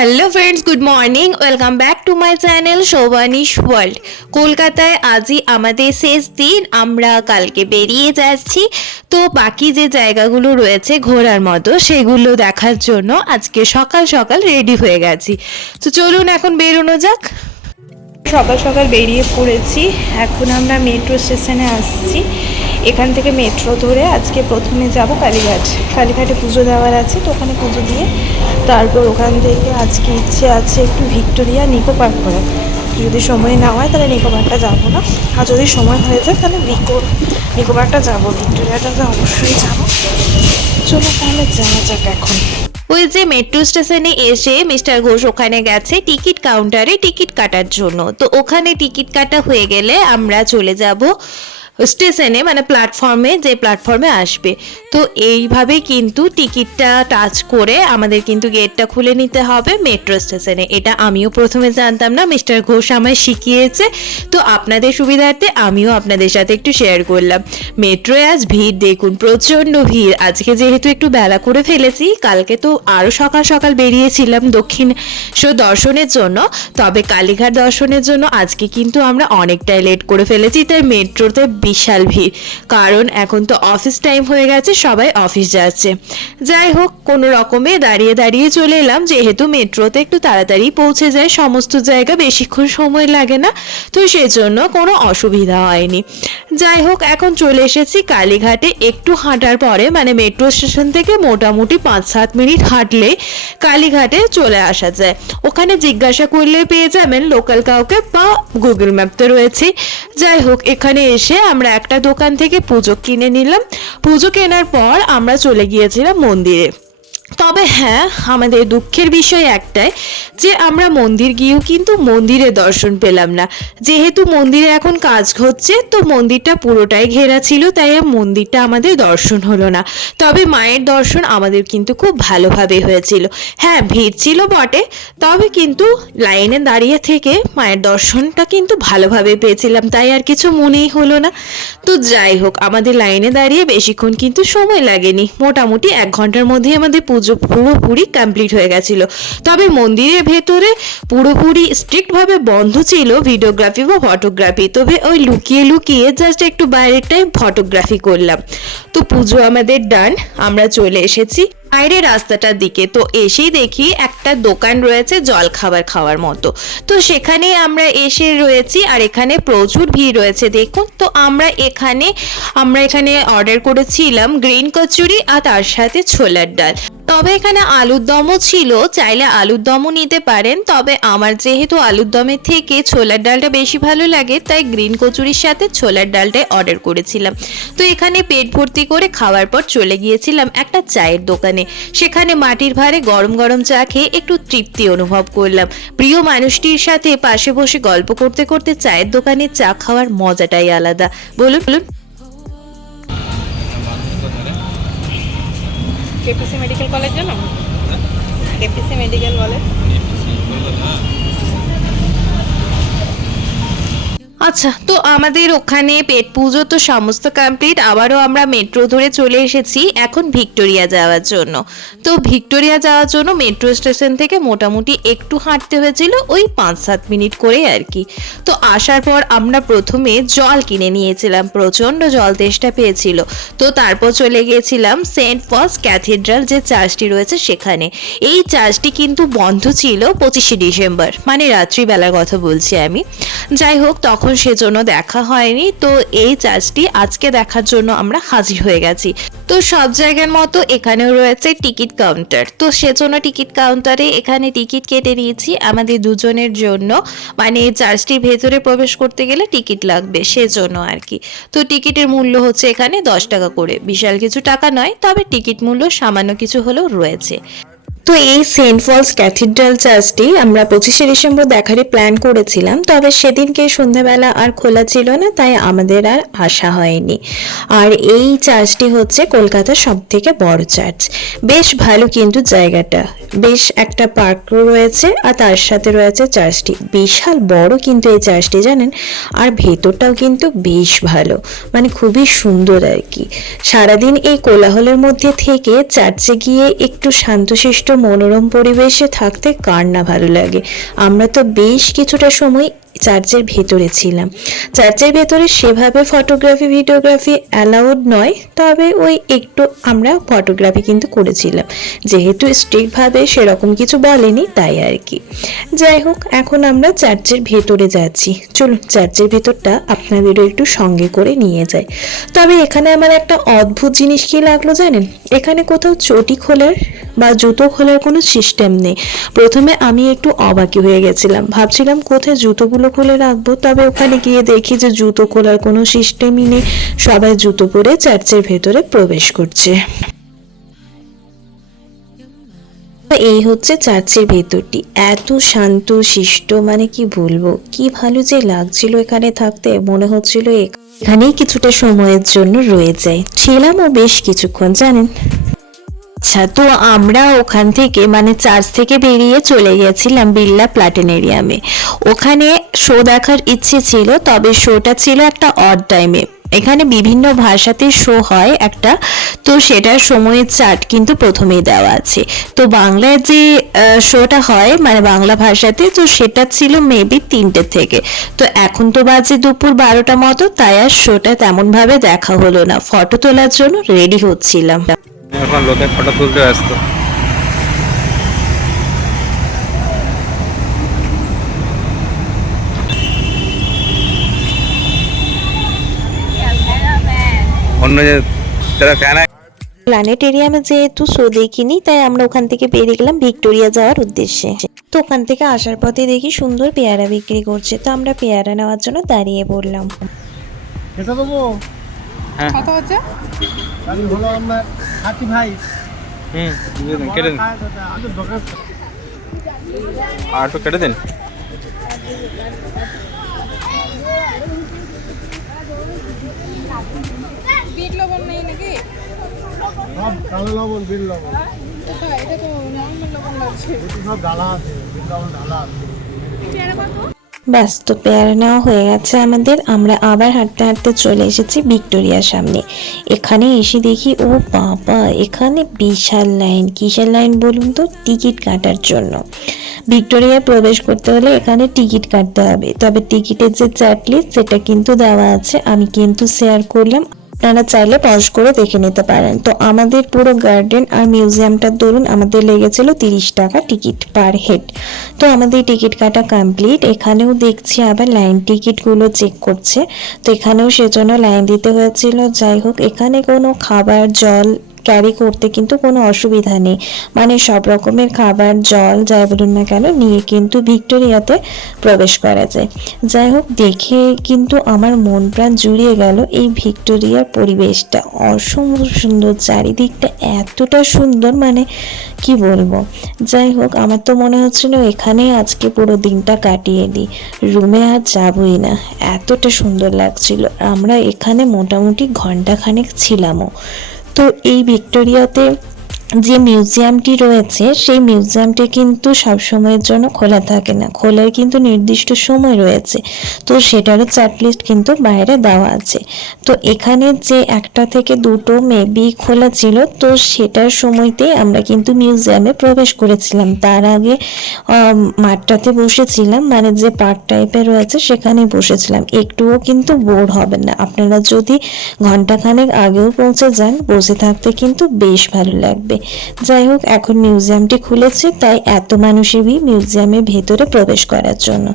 Hello friends, good morning. Welcome back to my channel Shovanish world. কলকাতায় আজই আমাদের শেষ দিন, আমরা কালকে বেরিয়ে যাচ্ছি। তো বাকি যে জায়গাগুলো রয়েছে ঘোরার মতো সেগুলো দেখার জন্য আজকে সকাল সকাল রেডি হয়ে গেছি। তো চলুন এখন বেরোনো যাক। সকাল সকাল বেরিয়ে পড়েছি। এখন আমরা মেট্রো স্টেশনে আসছি। এখান থেকে মেট্রো ধরে আজকে প্রথমে যাব কালীঘাটে পুজো দেওয়ার আছে, তো ওখানে পুজো দিয়ে তারপর ওখান থেকে আজকে ইচ্ছে আছে একটু ভিক্টোরিয়া নিকো পার্ক করার। যদি সময় না হয় তাহলে নিকো পার্কটা যাবো না, আর যদি সময় হয়ে যায় তাহলে নিকো পার্কটা যাবো। ভিক্টোরিয়াটা তো অবশ্যই যাবো। চলো তাহলে যাওয়া যাক এখন। ওই যে মেট্রো স্টেশনে এসে মিস্টার ঘোষ ওখানে গেছে টিকিট কাউন্টারে টিকিট কাটার জন্য। তো ওখানে টিকিট কাটা হয়ে গেলে আমরা চলে যাব স্টেশনে, মানে প্ল্যাটফর্মে, যে প্ল্যাটফর্মে আসবে। তো এইভাবে কিন্তু টিকিটটা টাচ করে আমাদের কিন্তু গেটটা খুলে নিতে হবে মেট্রো স্টেশনে। এটা আমিও প্রথমে জানতাম না, মিস্টার ঘোষ আমায় শিখিয়েছে। তো আপনাদের সুবিধার্থে আমিও আপনাদের সাথে একটু শেয়ার করলাম। মেট্রোয় আজ ভিড় দেখুন, প্রচণ্ড ভিড়। আজকে যেহেতু একটু বেলা করে ফেলেছি, কালকে তো আরও সকাল সকাল বেরিয়েছিলাম দক্ষিণেশ্বর দর্শনের জন্য, তবে কালীঘাট দর্শনের জন্য আজকে কিন্তু আমরা অনেকটাই লেট করে ফেলেছি। তাই মেট্রোতে বিশাল ভিড়, কারণ এখন তো অফিস টাইম হয়ে গেছে, সবাই অফিস যাচ্ছে। যাই হোক, কোনো রকমে দাঁড়িয়ে দাঁড়িয়ে চলে এলাম, যেহেতু মেট্রোতে একটু তাড়াতাড়ি পৌঁছে যায়, সমস্ত জায়গা বেশিক্ষণ সময় লাগে না, তো সেজন্য কোনো অসুবিধা হয়নি। যাই হোক, এখন চলে এসেছি কালীঘাটে। একটু হাঁটার পরে, মানে মেট্রো স্টেশন থেকে মোটামুটি 5-7 মিনিট হাঁটলে কালীঘাটে চলে আসা যায়। ওখানে জিজ্ঞাসা করলে পেয়ে যাবেন লোকাল কাউকে, বা গুগল ম্যাপতে রয়েছে। যাই হোক, এখানে এসে আমরা একটা দোকান থেকে পুজো কিনে নিলাম। পুজো কেনার পর আমরা চলে গিয়েছিলাম মন্দিরে। তবে হ্যাঁ, আমাদের দুঃখের বিষয় একটাই যে আমরা মন্দির গিয়েও কিন্তু মন্দিরে দর্শন পেলাম না। যেহেতু মন্দিরে এখন কাজ হচ্ছে, তো মন্দিরটা পুরোটাই ঘেরা ছিল, তাই মন্দিরটা আমাদের দর্শন হলো না। তবে মায়ের দর্শন আমাদের কিন্তু খুব ভালোভাবে হয়েছিল। হ্যাঁ, ভিড় ছিল বটে, তবে কিন্তু লাইনে দাঁড়িয়ে থেকে মায়ের দর্শনটা কিন্তু ভালোভাবে পেয়েছিলাম, তাই আর কিছু মনেই হলো না। তো যাই হোক, আমাদের লাইনে দাঁড়িয়ে বেশিক্ষণ কিন্তু সময় লাগেনি, মোটামুটি 1 ঘন্টার মধ্যে আমাদের পুজো পুরোপুরি কমপ্লিট হয়ে গেছিল। তবে মন্দিরের ভেতরে পুরোপুরি স্ট্রিক্টভাবে বন্ধ ছিল ভিডিওগ্রাফি বা ফটোগ্রাফি, তবে ওই লুকিয়ে লুকিয়ে জাস্ট একটু বাইরেটাই ফটোগ্রাফি করলাম। তো পুজো আমাদের ডান, আমরা চলে এসেছি বাইরের রাস্তাটার দিকে। তো এসেই দেখি একটা দোকান রয়েছে জল খাওয়ার মতো, তো সেখানে আমরা এসে রয়েছি, আর এখানে প্রচুর ভিড় রয়েছে দেখুন। তো আমরা এখানে অর্ডার করেছিলাম গ্রিন কচুরি আর তার সাথে ছোলার ডাল। তবে এখানে আলুর দমও ছিল, চাইলে আলুর দমও নিতে পারেন। তবে আমার যেহেতু আলুর দমের থেকে ছোলার ডালটা বেশি ভালো লাগে, তাই গ্রিন কচুরির সাথে ছোলার ডালটাই অর্ডার করেছিলাম। তো এখানে পেট ভর্তি করে খাওয়ার পর চলে গিয়েছিলাম একটা চায়ের দোকানে। সেখানে মাটির ভাঁড়ে গরম গরম চা খেয়ে একটু তৃপ্তি অনুভব করলাম। প্রিয় মানুষটির সাথে পাশে বসে গল্প করতে করতে চায়ের দোকানে চা খাওয়ার মজাটাই আলাদা। বলুন। কেপিসি মেডিকেল কলেজ জানো? KPC medical college. আচ্ছা, তো আমাদের ওখানে পেট পুজো তো সমস্ত কমপ্লিট। আবারও আমরা মেট্রো ধরে চলে এসেছি এখন ভিক্টোরিয়া যাওয়ার জন্য। তো ভিক্টোরিয়া যাওয়ার জন্য মেট্রো স্টেশন থেকে মোটামুটি একটু হাঁটতে হয়েছিল, ওই 5-7 মিনিট করে আর কি। তো আসার পর আমরা প্রথমে জল কিনে নিয়েছিলাম, প্রচণ্ড জল তেষ্টা পেয়েছিল। তো তারপর চলে গিয়েছিলাম সেন্ট পলস ক্যাথিড্রাল যে চার্চটি রয়েছে সেখানে। এই চার্চটি কিন্তু বন্ধ ছিল 25শে ডিসেম্বর, মানে রাত্রিবেলার কথা বলছি আমি। যাই হোক, তখন সেজন্য দেখা হয়নি। তো এই চার্চটি আজকে দেখার জন্য আমরা হাজির হয়ে গেছি। তো সব জায়গার মতো এখানেও রয়েছে টিকিট কাউন্টার, তো সেজন্য টিকিট কাউন্টারে এখানে টিকিট কেটে নিয়েছি আমাদের দুজনের জন্য, মানে চার্চটির ভেতরে প্রবেশ করতে গেলে টিকিট লাগবে সেজন্য আর কি। তো টিকিটের মূল্য হচ্ছে এখানে 10 টাকা করে, বিশাল কিছু টাকা নয়, তবে টিকিট মূল্য সামান্য কিছু হলেও রয়েছে। তো এই সেন্ট পলস ক্যাথিড্রাল চার্চটি আমরা 25শে ডিসেম্বর দেখারই প্ল্যান করেছিলাম, তবে সেদিনকে সন্ধ্যাবেলা আর খোলা ছিল না, তাই আমাদের আর আসা হয়নি। আর এই চার্চটি হচ্ছে কলকাতার সবথেকে বড় চার্চ। বেশ ভালো কিন্তু জায়গাটা, বেশ একটা পার্কও রয়েছে, আর তার সাথে রয়েছে চার্চটি। বিশাল বড় কিন্তু এই চার্চটি, জানেন। আর ভেতরটাও কিন্তু বেশ ভালো, মানে খুবই সুন্দর আর কি। সারাদিন এই কোলাহলের মধ্যে থেকে চার্চে গিয়ে একটু শান্তশিষ্ট মনোরম পরিবেশে থাকতে কার না ভালো লাগে। আমরা তো বেশ কিছুটা সময় চার্চের ভেতরে ছিলাম। চার্চের ভেতরে সেভাবে ফটোগ্রাফি ভিডিওগ্রাফি অ্যালাউড নয়, তবে ওই একটু আমরা ফটোগ্রাফি কিন্তু করেছিলাম, যেহেতু স্ট্রিক্টভাবে সেরকম কিছু বলেনি তাই আর কি। যাই হোক, এখন আমরা চার্চের ভেতরে যাচ্ছি। চলুন চার্চের ভেতরটা আপনাদেরও একটু সঙ্গে করে নিয়ে যাই। তবে এখানে আমার একটা অদ্ভুত জিনিস কি লাগলো জানেন, এখানে কোথাও চটি খোলার বা জুতো খোলার কোনো সিস্টেম নেই। প্রথমে আমি একটু অবাকি হয়ে গেছিলাম, ভাবছিলাম কোথায় জুতোগুলো খুলে রাখবো, তবে ওখানে গিয়ে দেখি যে জুতো খোলার কোনো সিস্টেমই নেই, সবাই জুতো পরে চার্চের ভেতরে প্রবেশ করছে। এই হচ্ছে চার্চের ভেতরটি, এত শান্ত শিষ্ট, মানে কি বলবো, কি ভালো যে লাগছিল এখানে থাকতে, মনে হচ্ছিল এখানেই কিছুটা সময়ের জন্য রয়ে যায়। ছিলামও বেশ কিছুক্ষণ জানেন। আচ্ছা, তো আমরা ওখান থেকে মানে চার্চ থেকে বেরিয়ে চলে গেছিলাম বিড়লা প্ল্যানেটেরিয়ামে। ওখানে শো দেখার ইচ্ছে ছিল, তবে শোটা ছিল একটা অড টাইমে। এখানে বিভিন্ন ভাষাতে শো হয় একটা, তো সেটার সময়ের চার্ট কিন্তু প্রথমেই দেওয়া আছে। তো বাংলায় যে শোটা হয় মানে বাংলা ভাষাতে, তো সেটা ছিল মেবি 3টে থেকে। তো এখন তো বাজে দুপুর 12টা মতো, তাই আর শোটা তেমনভাবে দেখা হলো না। ফটো তোলার জন্য রেডি হচ্ছিলাম। এখন লোকের ফটো তুলতে ব্যস্ত। অন্য যে যারা ফ্যান প্ল্যানেটেরিয়ামে যেহেতু শো দেখিনি, তাই আমরা ওখান থেকে বেরিয়ে গেলাম ভিক্টোরিয়া যাওয়ার উদ্দেশ্যে। তো ওখান থেকে আসার পথে দেখি সুন্দর পেয়ারা বিক্রি করছে, তো আমরা পেয়ারা নেওয়ার জন্য দাঁড়িয়ে পড়লাম। এটা দেবো। হ্যাঁ কত হচ্ছে? গাড়ি হলো আমরা 35। কেটে দিন, আগে দোকান আর একটু কেটে দিন। বিট লবণ নেই নাকি? সব কালো লবণ, বিল লবণ, কোথায়? এটা তো নর্মাল লবণ লাগছে। এটি সব ডালা আছে, বিল লবণ ডালা আছে। পেয়ারা কত? ব্যাস, তো পেয়ারা নেওয়া হয়ে গেছে আমাদের। আমরা আবার হাঁটতে হাঁটতে চলে এসেছি ভিক্টোরিয়ার সামনে। এখানে এসে দেখি ও বাবা, এখানে বিশাল লাইন। কিসের লাইন বলুন তো? টিকিট কাটার জন্য। ভিক্টোরিয়া প্রবেশ করতে হলে এখানে টিকিট কাটতে হবে, তবে টিকিটের যে চার্ট লিস্ট সেটা কিন্তু দেওয়া আছে, আমি কিন্তু শেয়ার করলাম, আপনারা চাইলে পজ করে দেখে নিতে পারেন। তো আমাদের পুরো গার্ডেন আর মিউজিয়ামটার দরুন আমাদের লেগেছিল 30 টাকা টিকিট পার হেড। তো আমাদের টিকিট কাটা কমপ্লিট। এখানেও দেখছি আবার লাইন টিকিটগুলো চেক করছে, তো এখানেও সেজন্য লাইন দিতে হয়েছিল। যাই হোক, এখানে কোনো খাবার জল ক্যারি করতে কিন্তু কোনো অসুবিধা নেই, মানে সব রকমের খাবার জল যাই বলুন না কেন নিয়ে কিন্তু ভিক্টোরিয়াতে প্রবেশ করা যায়। যাই হোক, দেখে কিন্তু আমার মন প্রাণ জুড়িয়ে গেল এই ভিক্টোরিয়ার পরিবেশটা, অসম্ভব সুন্দর, চারিদিকটা এতটা সুন্দর, মানে কি বলবো। যাই হোক, আমার তো মনে হচ্ছিল এখানেই আজকে পুরো দিনটা কাটিয়ে দিই, রুমে আর যাবই না, এতটা সুন্দর লাগছিল। আমরা এখানে মোটামুটি ঘন্টাখানেক ছিলামও। তো এই ভিক্টোরিয়াতে যে মিউজিয়ামটি রয়েছে সেই মিউজিয়ামটি কিন্তু সব সময়ের জন্য খোলা থাকে না, খোলার কিন্তু নির্দিষ্ট সময় রয়েছে, তো সেটারও চার্ট লিস্ট কিন্তু বাইরে দেওয়া আছে। তো এখানে যে 1টা থেকে 2টো মেবি খোলা ছিল, তো সেটার সময়তেই আমরা কিন্তু মিউজিয়ামে প্রবেশ করেছিলাম। তার আগে মাঠটাতে বসেছিলাম, মানে যে পার্ক টাইপের রয়েছে সেখানে বসেছিলাম। একটুও কিন্তু বোর হবেন না, আপনারা যদি ঘন্টাখানেক আগেও পৌঁছে যান, বসে থাকতে কিন্তু বেশ ভালো লাগবে। যাই হোক, এখন মিউজিয়ামটি খুলেছে, তাই এত মানুষেরই মিউজিয়ামের ভেতরে প্রবেশ করার জন্য।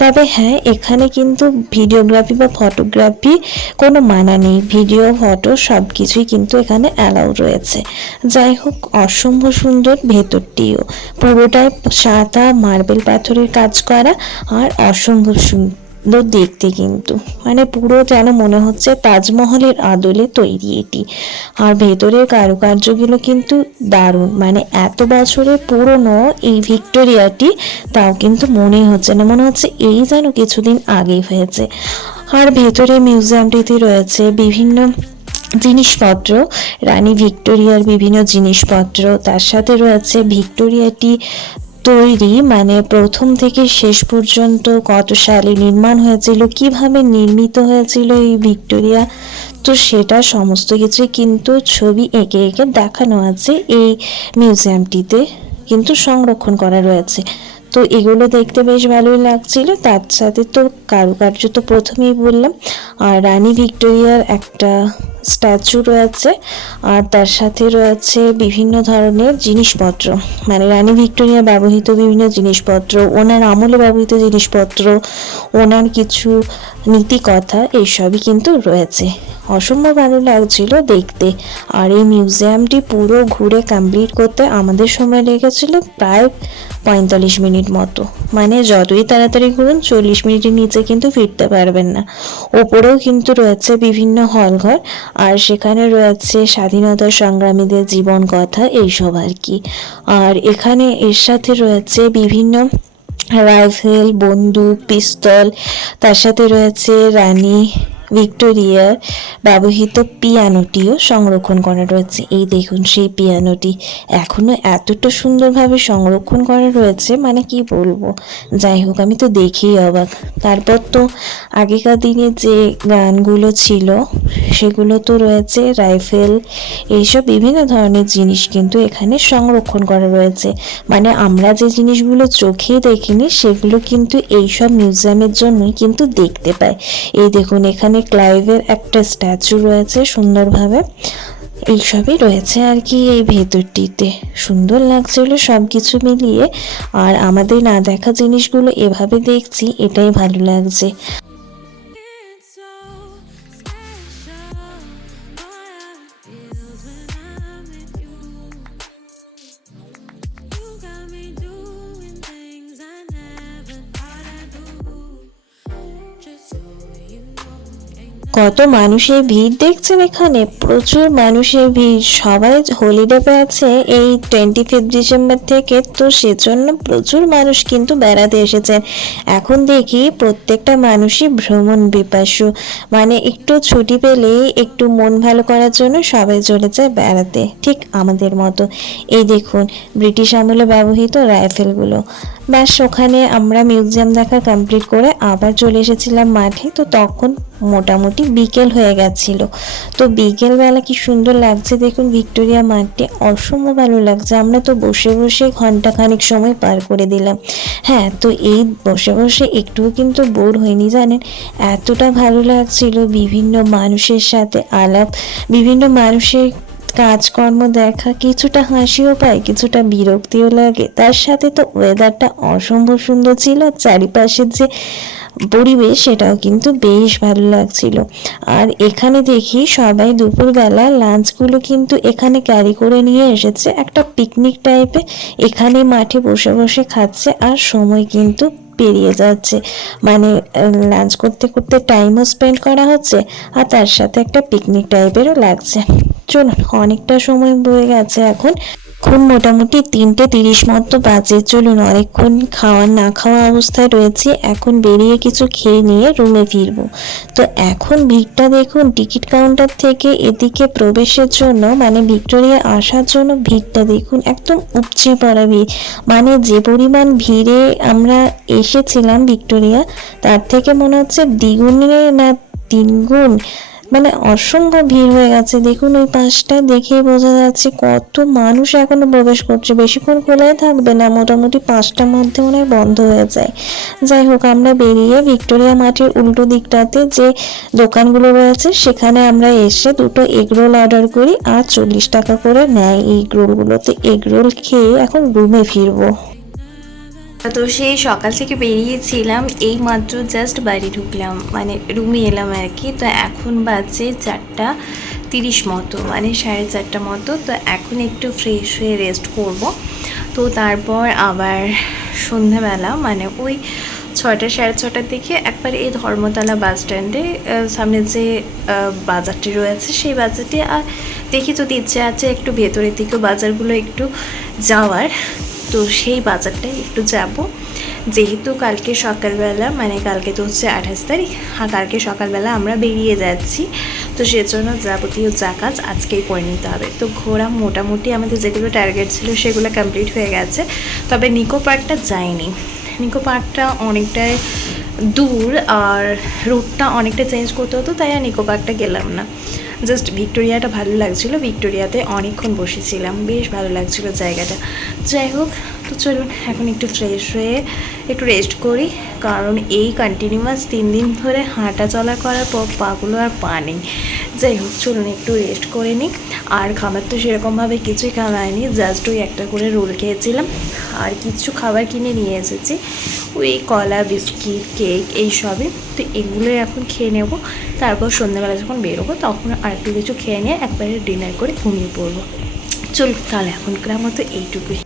তবে হ্যাঁ, এখানে কিন্তু ভিডিওগ্রাফি বা ফটোগ্রাফি কোনো মানা নেই, ভিডিও ফটো সব কিছুই কিন্তু এখানে অ্যালাউ রয়েছে। যাই হোক, অসম্ভব সুন্দর ভেতরটিও, পুরোটাই সাদা মার্বেল পাথরের কাজ করা, আর অসম্ভব সুন্দর দেখতে কিন্তু, মানে পুরো যেন মনে হচ্ছে তাজমহলের আদলে তৈরি এটি। আর ভেতরের কারুকার্যগুলো কিন্তু দারুণ, মানে এত বছরের পুরনো এই ভিক্টোরিয়াটি, তাও কিন্তু মনেই হচ্ছে না, মনে হচ্ছে এই যেন কিছুদিন আগেই হয়েছে। আর ভেতরে মিউজিয়ামটিতে রয়েছে বিভিন্ন জিনিসপত্র, রানী ভিক্টোরিয়ার বিভিন্ন জিনিসপত্র, তার সাথে রয়েছে ভিক্টোরিয়াটি তৈরি, মানে প্রথম থেকে শেষ পর্যন্ত কত সালে নির্মাণ হয়েছিল, কিভাবে নির্মিত হয়েছিল এই ভিক্টোরিয়া, তো সেটা সমস্ত কিছু কিন্তু ছবি এঁকে এঁকে দেখানো আছে এই মিউজিয়ামটিতে। কিন্তু সংরক্ষণ করা রয়েছে। তো এগুলো দেখতে বেশ ভালোই লাগছিল। তার সাথে তো কারুকার্য তো প্রথমেই বললাম, আর রানী ভিক্টোরিয়ার একটা স্ট্যাচু রয়েছে, আর তার সাথে রয়েছে বিভিন্ন ধরনের জিনিসপত্র, মানে রানী ভিক্টোরিয়া ব্যবহৃত বিভিন্ন জিনিসপত্র, ওনার আমলে ব্যবহৃত জিনিসপত্র, ওনার কিছু নীতিকথা, এইসবই কিন্তু রয়েছে। অসম্ভব ভালো লাগছিল দেখতে। আর এই মিউজিয়ামটি পুরো ঘুরে কমপ্লিট করতে আমাদের সময় লেগেছিল প্রায় 45 মিনিট মতো। মানে যতই তাড়াতাড়ি ঘুরুন 40 মিনিটের নিচে কিন্তু ফিরতে পারবেন না। ওপরেও কিন্তু রয়েছে বিভিন্ন হলঘর, আর সেখানে রয়েছে স্বাধীনতা সংগ্রামীদের জীবন কথা, এইসব আর কি। আর এখানে এর সাথে রয়েছে বিভিন্ন রাইফেল, বন্দুক, পিস্তল, তার সাথে রয়েছে রানী ভিক্টোরিয়ার ব্যবহৃত পিয়ানোটিও সংরক্ষণ করা রয়েছে। এই দেখুন সেই পিয়ানোটি এখনো এতটা সুন্দরভাবে সংরক্ষণ করা রয়েছে, মানে কি বলবো। যাই হোক, আমি তো দেখেই অবাক। তারপর তো আগেকার দিনে যে গানগুলো ছিল সেগুলো তো রয়েছে, রাইফেল, এইসব বিভিন্ন ধরনের জিনিস কিন্তু এখানে সংরক্ষণ করা রয়েছে। মানে আমরা যে জিনিসগুলো চোখে দেখিনি সেগুলো কিন্তু এইসব মিউজিয়ামের জন্যই কিন্তু দেখতে পাই। এই দেখুন এখানে ক্লাইভের একটা স্ট্যাচু রয়েছে সুন্দরভাবে। এইসবই রয়েছে আর কি এই ভেতরটিতে। সুন্দর লাগছিল সব কিছু মিলিয়ে। আর আমাদের না দেখা জিনিসগুলো এভাবে দেখছি, এটাই ভালো লাগছে। It's so special. All I feels when I'm with you. You got me doing things I never thought I'd do. Just so you know, ain't কত মানুষের ভিড় দেখছেন এখানে, প্রচুর মানুষের ভিড়। সবাই হলিডে পেয়েছে এই 25 ডিসেম্বর থেকে, তো সেজন্য প্রচুর মানুষ কিন্তু বেড়াতে এসেছেন। এখন দেখি প্রত্যেকটা মানুষই ভ্রমণ পিপাসু, মানে একটু ছুটি পেলেই একটু মন ভালো করার জন্য সবাই চলে যায় বেড়াতে, ঠিক আমাদের মতো। এই দেখুন ব্রিটিশ আমলে ব্যবহৃত রাইফেলগুলো। ব্যাস ওখানে আমরা মিউজিয়াম দেখা কমপ্লিট করে আবার চলে এসেছিলাম মাঠে। তো তখন মোটামুটি বিকেল হয়ে গেছিল। তো বিকেলবেলা কি সুন্দর লাগছে দেখুন ভিক্টোরিয়া মাঠটি, অসম্ভব ভালো লাগছে। আমরা তো বসে বসে ঘন্টাখানিক সময় পার করে দিলাম। হ্যাঁ, তো এই বসে বসে একটুও কিন্তু বোর হয়নি জানেন, এতটা ভালো লাগছিল। বিভিন্ন মানুষের সাথে আলাপ, বিভিন্ন মানুষের কাজকর্ম দেখা, কিছুটা হাসিও পায়, কিছুটা বিরক্তিও লাগে। তার সাথে তো ওয়েদারটা অসম্ভব সুন্দর ছিল, চারিপাশের যে পরিবেশ সেটাও কিন্তু বেশ ভালো লাগছিল। আর এখানে দেখি সবাই দুপুরবেলা লাঞ্চগুলো কিন্তু এখানে ক্যারি করে নিয়ে এসেছে, একটা পিকনিক টাইপে এখানে মাঠে বসে বসে খাচ্ছে, আর সময় কিন্তু পেরিয়ে যাচ্ছে। মানে লাঞ্চ করতে করতে টাইমও স্পেন্ড করা হচ্ছে, আর তার সাথে একটা পিকনিক টাইপেরও লাগছে। চলুন, অনেকটা সময় বয়ে গেছে, এখন মোটামুটি 3:30 মতো বাজে। চলুন, অনেকক্ষণ খাওয়া না খাওয়া অবস্থায় রয়েছি, এখন বেরিয়ে কিছু খেয়ে নিয়ে রুমে ফিরবো। তো এখন ভিড়টা দেখুন, টিকিট কাউন্টার থেকে এদিকে প্রবেশের জন্য, মানে ভিক্টোরিয়া আসার জন্য ভিড়টা দেখুন, একদম উপচে পড়া ভিড়। মানে যে পরিমাণ ভিড়ে আমরা এসেছিলাম ভিক্টোরিয়া, তার থেকে মনে হচ্ছে দ্বিগুণে না তিনগুণ, মানে অসম্ভব ভিড় হয়ে গেছে। দেখুন ওই পাশটায় দেখেই বোঝা যাচ্ছে কত মানুষ এখনো প্রবেশ করছে। বেশিক্ষণ খোলাই থাকবে না, মোটামুটি 5টার মধ্যে মনে হয় বন্ধ হয়ে যায়। যাই হোক, আমরা বেরিয়ে ভিক্টোরিয়া মাঠের উল্টো দিকটাতে যে দোকানগুলো রয়েছে সেখানে আমরা এসে দুটো এগরোল অর্ডার করি, আর 40 টাকা করে নেয় এগরোলগুলোতে। এগরোল খেয়ে এখন রুমে ফিরবো। তো সেই সকাল থেকে বেরিয়েছিলাম, এই মাত্র জাস্ট বাড়ি ঢুকলাম, মানে রুমে এলাম আর কি। তো এখন বাজে 4:30 মতো, মানে 4:30 মতো। তো এখন একটু ফ্রেশ হয়ে রেস্ট করব। তো তারপর আবার সন্ধ্যাবেলা, মানে ওই 6টা 6:30টার দিকে একবার এই ধর্মতলা বাস স্ট্যান্ডে সামনে যে বাজারটি রয়েছে সেই বাজারটি, আর দেখি যদি ইচ্ছে আছে একটু ভেতরের দিকেও বাজারগুলো একটু যাওয়ার, তো সেই বাজারটাই একটু যাব। যেহেতু কালকে সকালবেলা, মানে কালকে তো হচ্ছে 28 তারিখ, আর কালকে সকালবেলা আমরা বেরিয়ে যাচ্ছি, তো সেজন্য যাবতীয় যা কাজ আজকেই করে নিতে হবে। তো ঘোরা মোটামুটি আমাদের যেগুলো টার্গেট ছিল সেগুলো কমপ্লিট হয়ে গেছে, তবে নিকো পার্কটা যাইনি। নিকো পার্কটা অনেকটাই দূর আর রুটটা অনেকটা চেঞ্জ করতে হতো, তাই আর নিকো পার্কটা গেলাম না। জাস্ট ভিক্টোরিয়াটা ভালো লাগছিলো, ভিক্টোরিয়াতে অনেকক্ষণ বসেছিলাম, বেশ ভালো লাগছিলো জায়গাটা। যাই হোক, তো চলুন এখন একটু ফ্রেশ হয়ে একটু রেস্ট করি, কারণ এই কন্টিনিউয়াস 3 দিন ধরে হাঁটা চলা করার পর পাগুলো আর পা নেই। যাই হোক, চলুন একটু রেস্ট করে নিই। আর খাবার তো সেরকমভাবে কিছুই খাওয়া হয়নি, জাস্ট ওই একটা করে রোল খেয়েছিলাম, আর কিছু খাবার কিনে নিয়ে এসেছি, ওই কলা, বিস্কিট, কেক এই সবই। তো এগুলোই এখন খেয়ে নেব, তারপর সন্ধ্যাবেলা যখন বেরোবো তখন আর একটু কিছু খেয়ে নিয়ে একবারে ডিনার করে ঘুমিয়ে পড়বো। চলুন তাহলে এখনকার মতো এইটুকুই।